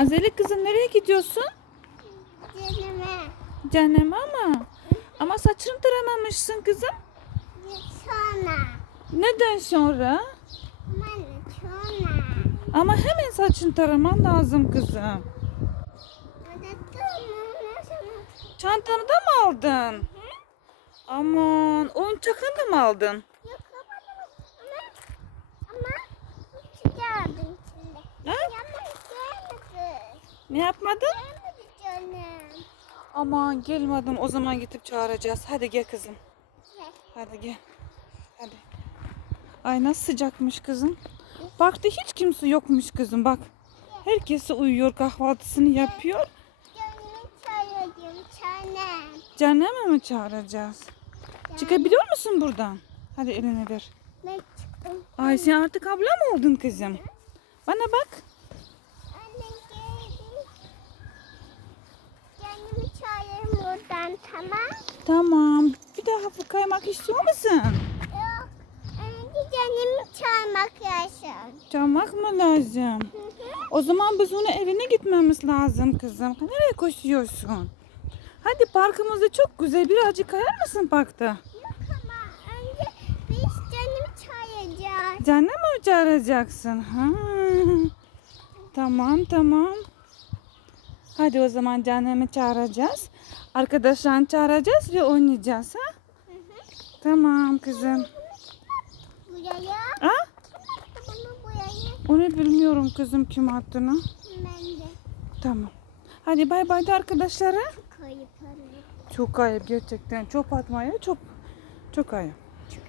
Azeli kızım nereye gidiyorsun? Canıma. Canım ama. Ama saçını taramamışsın kızım. Sonra. Neden sonra? Aman sonra. Ama hemen saçını taraman lazım kızım. Çantanı da mı aldın? Aman oyuncakını da mı aldın? Yok Ne yapmadın? Canım. Aman gelmedin o zaman gidip çağıracağız. Hadi gel kızım. Gel. Hadi gel. Hadi. Ay nasıl sıcakmış kızım. Parkta hiç kimse yokmuş kızım bak. Herkes uyuyor kahvaltısını yapıyor. Canımı çağırdım canım. Canımı mı çağıracağız? Çıkabiliyor musun buradan? Hadi elini ver. Ben çıktım. Ay sen artık abla mı oldun kızım? Bana bak. Canımı çağırırım buradan tamam. Tamam. Bir daha kaymak istiyor musun? Yok. Önce canımı çağırmak lazım. Çağırmak mı lazım? Hı hı. O zaman biz onun evine gitmemiz lazım kızım. Nereye koşuyorsun? Hadi parkımızda çok güzel. Birazcık kayar mısın parkta? Canım mı çağıracaksın? Ha. Tamam tamam. Hadi o zaman canımı çağıracağız. Arkadaşlarını çağıracağız ve oynayacağız ha? Hı hı. Tamam kızım. Buraya. Ha? Onu bilmiyorum kızım kim attığını. Ben de Tamam. Hadi bay bay de arkadaşlara. kayıp anne. Çok ayıp gerçekten. Çok atmaya çok çok ayıp. Çok